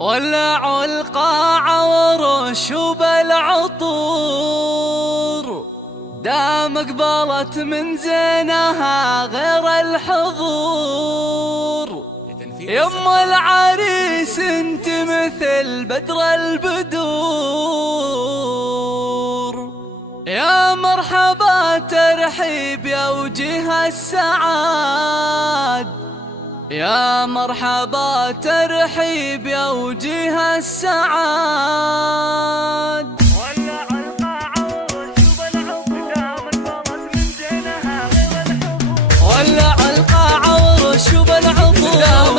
ولعوا القاعة ورشوا بالعطور، دام قبلت من زينها غير الحضور. يم العريس انت مثل بدر البدور، يا مرحبا ترحيب يا وجه السعاد، يا مرحبا ترحيب يا وجه السعاد. ولعوا القاعة ورشوا بالعطور، دام قبلت من زينها غير الحضور. ولعوا القاعة ورشوا بالعطور، دام